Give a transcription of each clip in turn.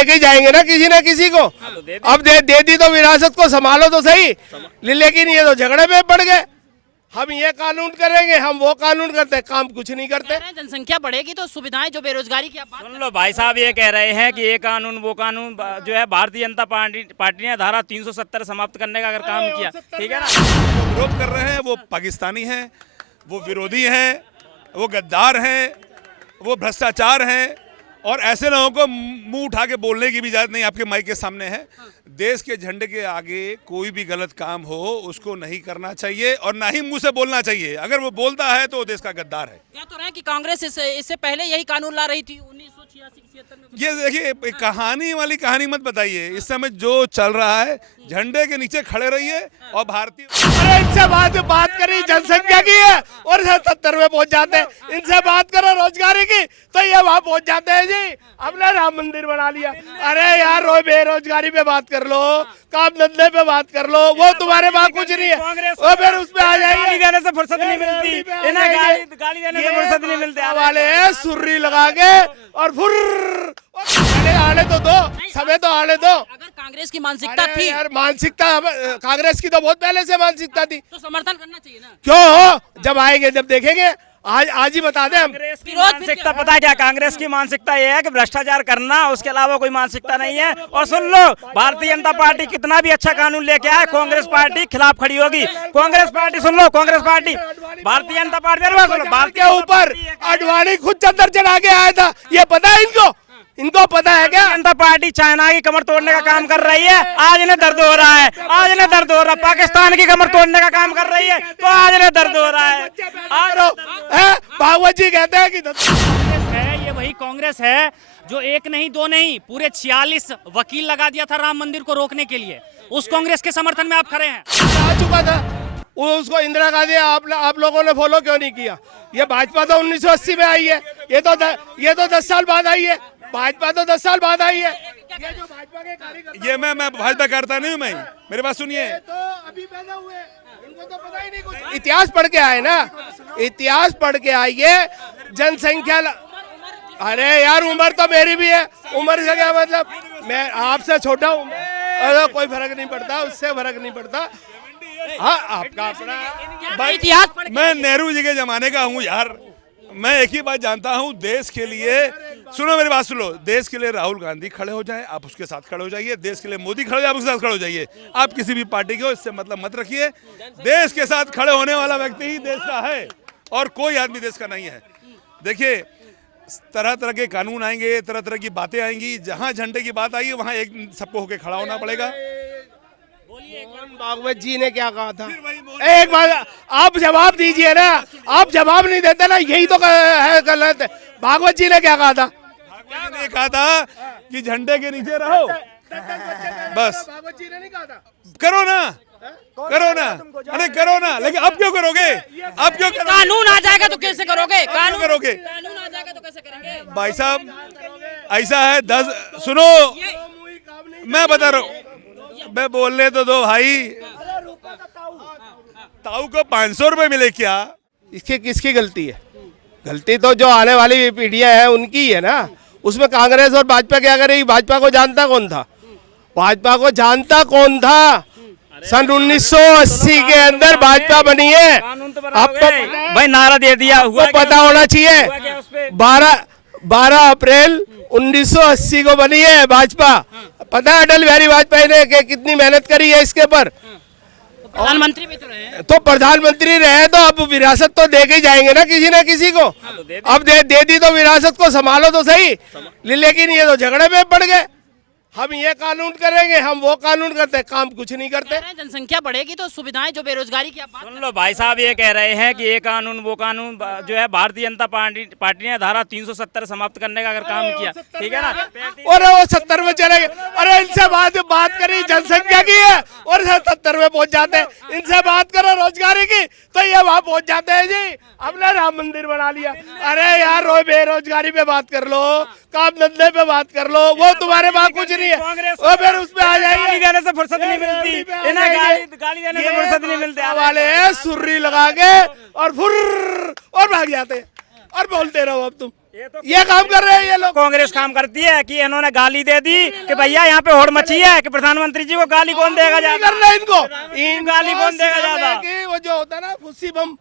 दे के जाएंगे ना किसी न किसी को। अब दे दी तो विरासत को संभालो तो सही, लेकिन ये तो झगड़े में पड़ गए। हम ये कानून करेंगे, हम वो कानून करते, काम कुछ नहीं करते। जनसंख्या बढ़ेगी तो सुविधाएं, जो बेरोजगारी की आप बात सुन लो भाई साहब, ये कह रहे हैं कि ये कानून वो कानून जो है भारतीय जनता पार्टी ने धारा 370 समाप्त करने का अगर काम किया, ठीक है ना। जो विरोध कर रहे हैं वो पाकिस्तानी हैं, वो विरोधी हैं, वो गद्दार हैं, वो भ्रष्टाचार हैं, और ऐसे लोगों को मुंह उठा के बोलने की भी इजाजत नहीं आपके माइक के सामने है। देश के झंडे के आगे कोई भी गलत काम हो उसको नहीं करना चाहिए और ना ही मुंह से बोलना चाहिए। अगर वो बोलता है तो वो देश का गद्दार है। कह तो रहे हैं कि कांग्रेस इससे पहले यही कानून ला रही थी 1986-76 में। ये देखिए, कहानी वाली कहानी मत बताइए। इस समय जो चल रहा है, झंडे के नीचे खड़े रहिए और भारतीय। अरे इनसे बात करी जनसंख्या की है और 70 में पहुंच जाते हैं। इनसे बात करो रोजगारी की तो ये वहां पहुंच जाते हैं जी। हमने राम मंदिर बना लिया। अरे यार, बेरोजगारी पे बात कर लो, काम धंधे पे बात कर लो, वो तुम्हारे पास कुछ नहीं है, वो फिर उसमें आ जाएगी। गाली देने से फुर्सत नहीं मिलती, इन्हें गाली देने से फुर्सत नहीं मिलती। वाले सुर्री लगा के और फुर आने तो दो, समय तो आने दो। अगर कांग्रेस की मानसिकता थी यार, मानसिकता कांग्रेस की तो बहुत पहले से मानसिकता थी, तो समर्थन करना चाहिए ना। क्यों हो? जब आएंगे जब देखेंगे। आज ही बता दें हम। कांग्रेस की मानसिकता पता है क्या? कांग्रेस की मानसिकता ये है कि भ्रष्टाचार करना, उसके अलावा कोई मानसिकता नहीं है। और सुन लो, भारतीय जनता पार्टी कितना भी अच्छा कानून लेके आए, कांग्रेस पार्टी खिलाफ खड़ी होगी। कांग्रेस पार्टी, सुन लो, कांग्रेस पार्टी, भारतीय जनता पार्टी, भारतीय ऊपर अडवाणी खुद चद्दर चढ़ा के आया था, ये पता है इनको? इनको पता है क्या? जनता पार्टी चाइना की कमर तोड़ने का काम कर रही है, आज इन्हें दर्द हो रहा है। आज इन्हें दर्द हो रहा है। पाकिस्तान की कमर तोड़ने का काम कर रही है, तो आज इन्हें दर्द हो रहा है। भागवत जी कहते हैं कि है, ये वही कांग्रेस है जो एक नहीं दो नहीं पूरे 46 वकील लगा दिया था राम मंदिर को रोकने के लिए। उस कांग्रेस के समर्थन में आप खड़े हैं। आ चुका था उसको इंदिरा गांधी, आप लोगों ने फॉलो क्यों नहीं किया? ये भाजपा तो 1980 में आई है, ये तो 10 साल बाद आई है। भाजपा तो 10 साल बाद आई है। ये जो भाजपा के कार्यकर्ता, ये मैं भाजपा करता नहीं हूँ। मैं, मेरे पास सुनिए, तो अभी पैदा हुए, इनको तो पता ही नहीं कुछ। इतिहास पढ़ के आए ना, इतिहास पढ़ के आइए। जनसंख्या, अरे यार, उम्र तो मेरी भी है। उम्र से क्या मतलब? मैं आपसे छोटा हूँ, कोई फर्क नहीं पड़ता, उससे फर्क नहीं पड़ता। हाँ, आपका अपना इतिहास। मैं नेहरू जी के जमाने का हूँ यार। मैं एक ही बात जानता हूँ, देश के लिए, सुनो मेरी बात सुनो, देश के लिए राहुल गांधी खड़े हो जाए, आप उसके साथ खड़े हो जाइए। देश के लिए मोदी खड़े हो जाए, आप उसके साथ खड़े हो जाइए। आप किसी भी पार्टी के हो, इससे मतलब मत रखिए। देश के साथ खड़े होने वाला व्यक्ति ही देश का है और कोई आदमी देश का नहीं है। देखिए, तरह तरह के कानून आएंगे, तरह तरह की बातें आएंगी। जहाँ झंडे की बात आएगी वहाँ एक सबको होके खड़ा होना पड़ेगा। भागवत जी ने क्या कहा था? एक बात आप जवाब दीजिए ना। आप जवाब नहीं देते ना, यही तो है गलत। भागवत जी ने क्या कहा था? भागवत जी ने कहा था कि झंडे के नीचे रहो, बस। भागवत जी ने नहीं कहा था करो ना, करो ना, अरे करो ना। लेकिन अब क्यों करोगे? अब क्यों करोगे? कानून आ जाएगा तो कैसे करोगे? कानून करोगे? कानून आ जाएगा तो कैसे करेंगे? भाई साहब, ऐसा है, 10 सुनो, मैं बता रहा हूँ, मैं बोलने तो दो भाई। ताऊ को 500 रुपए मिले क्या? इसकी किसकी गलती है? गलती तो जो आने वाली पीढ़ियां हैं उनकी है ना। उसमें कांग्रेस और भाजपा क्या करेगी? भाजपा को जानता कौन था? भाजपा को जानता कौन था? सन 1980 के अंदर भाजपा बनी है। आपको भाई नारा दे दिया, हुआ पता होना चाहिए। 12 अप्रैल 1980 को बनी है भाजपा। पता है अटल बिहारी वाजपेयी ने कितनी मेहनत करी है इसके पर? प्रधानमंत्री भी तो रहे। तो प्रधानमंत्री रहे तो अब विरासत तो दे के ही जाएंगे ना किसी न किसी को। अब दे दी तो विरासत को संभालो तो सही, लेकिन ये तो झगड़े में पड़ गए। हम ये कानून करेंगे, हम वो कानून करते, काम कुछ नहीं करते। जनसंख्या बढ़ेगी तो सुविधाएं, जो बेरोजगारी की आप बात सुन लो भाई साहब, ये कह रहे हैं कि ये कानून वो कानून जो है भारतीय जनता पार्टी ने धारा 370 समाप्त करने का अगर काम किया, ठीक है ना। और वो 70 में चले गए। अरे इनसे बात करी जनसंख्या की है और 70 में पहुंच जाते हैं। इनसे बात करो रोजगारी की तो ये वहां पहुंच जाते हैं जी। हमने राम मंदिर बना लिया। अरे यार, बेरोजगारी पे बात कर लो, काम धंधे पे बात कर लो, वो तुम्हारे पास कुछ नहीं है, वो फिर उसमें आ जाएगी। गाली देने से फुर्सत नहीं मिलती, इन्हें गाली देने से फुर्सत नहीं मिलती। वाले सुर्री लगा के और फुर और भाग जाते हैं और बोलते रहो अब तुम। ये काम कर रहे हैं ये लोग। कांग्रेस काम करती है कि इन्होंने गाली दे दी कि भैया यहाँ पे होड़ मची है कि प्रधानमंत्री जी को गाली कौन देगा ज्यादा, कर रहे हैं इनको गाली कौन देगा ज्यादा। कि वो जो होता है ना फुस्सी बम,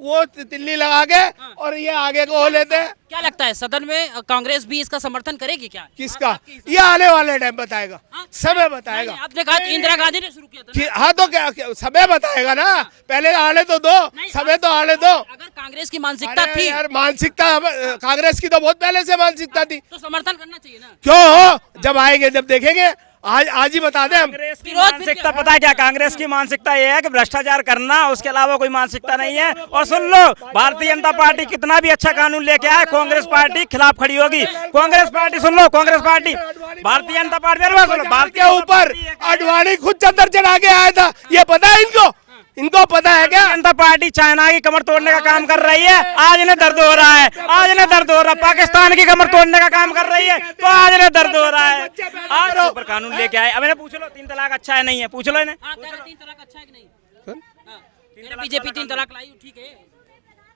वो तिल्ली लगा के और ये आगे को हो लेते हैं। क्या लगता है सदन में कांग्रेस भी इसका समर्थन करेगी क्या? किसका? ये आने वाले टाइम बताएगा, समय बताएगा। नहीं, आपने कहा कि इंदिरा गांधी ने शुरू किया था ना। हाँ तो क्या समय बताएगा ना, पहले आने तो दो, समय तो आने दो। अगर कांग्रेस की मानसिकता अरे थी यार मानसिकता कांग्रेस की तो बहुत पहले से मानसिकता थी। तो समर्थन करना चाहिए ना। क्यों हो? जब आएंगे जब देखेंगे। आज ही बता दें हम। कांग्रेस की विरोध मानसिकता पता है क्या? कांग्रेस की मानसिकता ये है कि भ्रष्टाचार करना, उसके अलावा कोई मानसिकता नहीं है। और सुन लो, भारतीय जनता पार्टी कितना भी अच्छा कानून लेके आए, कांग्रेस पार्टी खिलाफ खड़ी होगी। कांग्रेस पार्टी सुन लो, कांग्रेस पार्टी, भारतीय जनता पार्टी भारतीय ऊपर अडवाणी खुद चद्दर चढ़ा के आया था, ये पता है इनको? इनको पता है क्या? जनता पार्टी चाइना की कमर तोड़ने का काम कर रही है, आज इन्हें दर्द हो रहा है, आज इन्हें दर्द हो रहा है। पाकिस्तान की कमर तोड़ने का काम कर रही है तो आज इन्हें दर्द हो रहा है। आज ऊपर कानून लेके आए। अब इन्हें पूछ लो 3 तलाक अच्छा है नहीं है, पूछ लो इन्हें। हाँ, कह रहे 3 तलाक अच्छा है कि नहीं? हाँ, बीजेपी 3 तलाक लाई, ठीक है।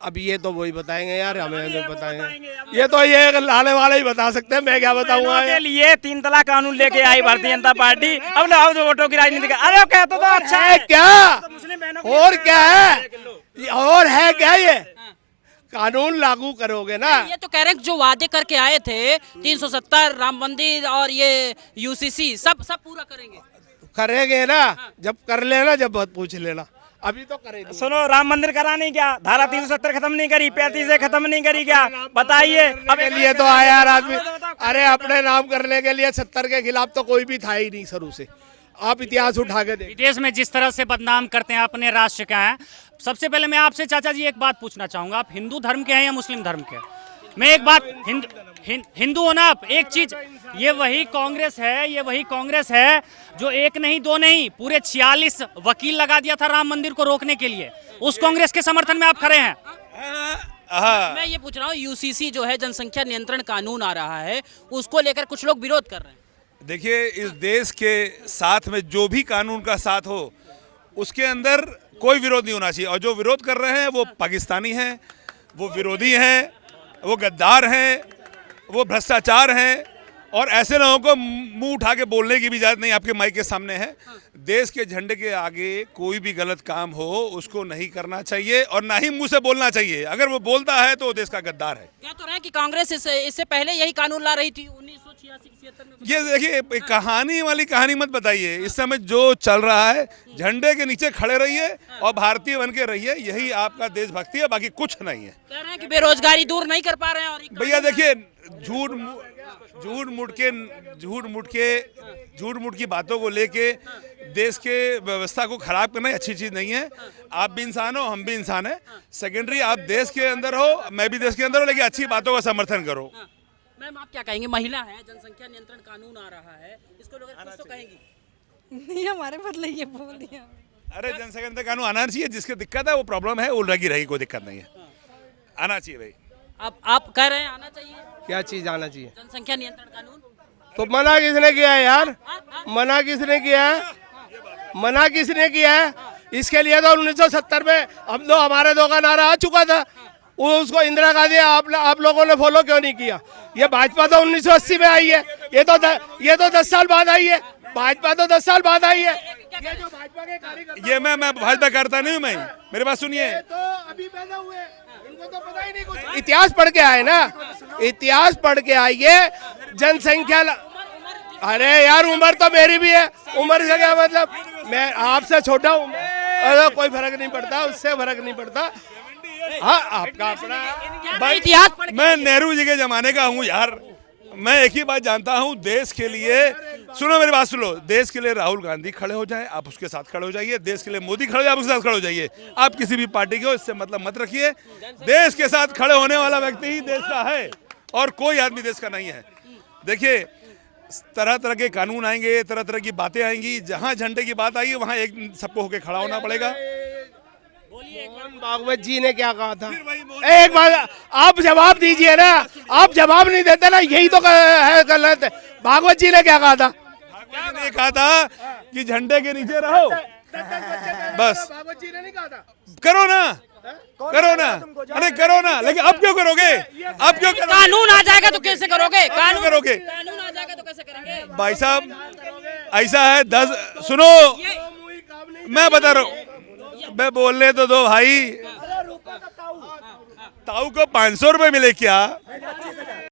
अब ये तो वही बताएंगे यार, हमें नहीं बताएंगे। ये तो ये लाने वाले ही बता सकते हैं, मैं क्या बताऊंगा। के लिए 3 तलाक कानून लेके आई भारतीय जनता पार्टी। अब ना वोटों की राजनीति का, अरे कहते तो अच्छा है है क्या? और क्या है? और है क्या? ये कानून लागू करोगे ना। ये तो कह रहे हैं कि जो वादे करके आए थे 370 राम मंदिर और ये यूसीसी सब पूरा करेंगे। करेंगे ना, जब कर लेना, जब बात पूछ लेना। अभी तो करेंगे। सुनो, राम मंदिर करा नहीं क्या? धारा 370 खत्म नहीं करी, 35 से खत्म नहीं करी क्या? बताइए। अब के लिए तो आया यार आदमी। अरे अपने नाम करने के लिए 70 के खिलाफ तो कोई भी था ही नहीं शुरू से। आप इतिहास उठा के देखिए। विदेश में जिस तरह से बदनाम करते हैं अपने राष्ट्र का है। सबसे पहले मैं आपसे चाचा जी एक बात पूछना चाहूंगा, आप हिंदू धर्म के हैं या मुस्लिम धर्म के? मैं एक बात, हिंदू हो ना आप? एक चीज, ये वही कांग्रेस है, ये वही कांग्रेस है जो एक नहीं दो नहीं पूरे 46 वकील लगा दिया था राम मंदिर को रोकने के लिए। उस कांग्रेस के समर्थन में आप खड़े हैं? मैं ये पूछ रहा हूँ, यूसीसी जो है जनसंख्या नियंत्रण कानून आ रहा है, उसको लेकर कुछ लोग विरोध कर रहे हैं। देखिए, इस देश के साथ में जो भी कानून का साथ हो, उसके अंदर कोई विरोध नहीं होना चाहिए। और जो विरोध कर रहे हैं वो पाकिस्तानी हैं, वो विरोधी हैं, वो गद्दार हैं, वो भ्रष्टाचार हैं। और ऐसे लोगों को मुंह उठा के बोलने की भी इजाज़त नहीं आपके माइक के सामने है। देश के झंडे के आगे कोई भी गलत काम हो उसको नहीं करना चाहिए और ना ही मुंह से बोलना चाहिए। अगर वो बोलता है तो वो देश का गद्दार है। क्या तो रहे कि कांग्रेस इससे पहले यही कानून ला रही थी 1986-77 में। ये देखिए, कहानी वाली कहानी मत बताइए। इस समय जो चल रहा है, झंडे के नीचे खड़े रहिए और भारतीय बन के रहिए, यही आपका देशभक्ति है, बाकी कुछ नहीं है। कह रहे हैं कि बेरोजगारी दूर नहीं कर पा रहे हैं। और भैया देखिए, झूठ मूठ की बातों को लेके देश के व्यवस्था को खराब करना अच्छी चीज़ नहीं है। आप भी इंसान हो, हम भी इंसान हैं। सेकेंडरी, आप देश के अंदर हो, मैं भी देश के अंदर हूँ, लेकिन अच्छी बातों का समर्थन करो। मैम आप क्या कहेंगे? महिला है, जनसंख्या नियंत्रण कानून आ रहा है, इसको लेकर कुछ तो कहेंगी? नहीं, हमारे बदले ये बोल दिया। अरे जनसंख्या नियंत्रण कानून आना चाहिए। जिसकी दिक्कत है वो प्रॉब्लम है, वो लगी रहेगी, कोई दिक्कत नहीं है, आना चाहिए भाई। अब आप कह रहे हैं आना चाहिए? क्या चीज आना चाहिए? जनसंख्या नियंत्रण कानून। तो मना किसने किया है यार? मना किसने किया है? मना किसने किया है? इसके लिए तो 1970 में हम दो, हमारे दो का नारा आ चुका था। उसको इंदिरा गांधी आप लोगों ने फॉलो क्यों नहीं किया? ये भाजपा तो 1980 में आई है, ये तो 10 साल बाद आई है। भाजपा तो 10 साल बाद आई है। ये जो भाजपा के कार्यकर्ता, ये मैं भाजपा करता नहीं हूँ। मैं, मेरे पास सुनिए, तो अभी पैदा हुए, इनको तो पता ही नहीं कुछ। इतिहास पढ़ के आए ना, इतिहास पढ़ के आइए। जनसंख्या, अरे यार उम्र तो मेरी भी है, उम्र से क्या मतलब? मैं आपसे छोटा हूँ, कोई फर्क नहीं पड़ता, उससे फर्क नहीं पड़ता। हाँ, आपका अपना इतिहास पढ़ के मैं नेहरू जी के जमाने का हूँ यार। मैं एक ही बात जानता हूँ, देश के लिए, सुनो मेरी बात सुनो, देश के लिए राहुल गांधी खड़े हो जाए, आप उसके साथ खड़े हो जाइए। देश के लिए मोदी खड़े हो जाए, आप उसके साथ खड़े हो जाइए। आप किसी भी पार्टी के हो, इससे मतलब मत रखिए। देश के साथ खड़े होने वाला व्यक्ति ही देश का है और कोई आदमी देश का नहीं है। देखिए, तरह तरह के कानून आएंगे, तरह तरह की बातें आएंगी। जहाँ झंडे की बात आएगी वहाँ एक सबको होके खड़ा होना पड़ेगा। भागवत जी ने क्या कहा था? एक बात आप जवाब दीजिए ना, आप जवाब नहीं देते ना, यही तो है गलत। भागवत जी ने क्या कहा था? भागवत जी ने कहा था कि झंडे के नीचे रहो, बस। भागवत जी ने नहीं कहा था? करो ना, करो ना, अरे करो ना, लेकिन अब क्यों करोगे? अब क्यों करोगे? कानून आ जाएगा तो कैसे करोगे? कानून करोगे? कानून आ जाएगा तो कैसे करेंगे? भाई साहब ऐसा है, 10 सुनो, मैं बता रहा हूँ, मैं बोलने तो दो भाई। ताऊ को 500 रुपए मिले क्या?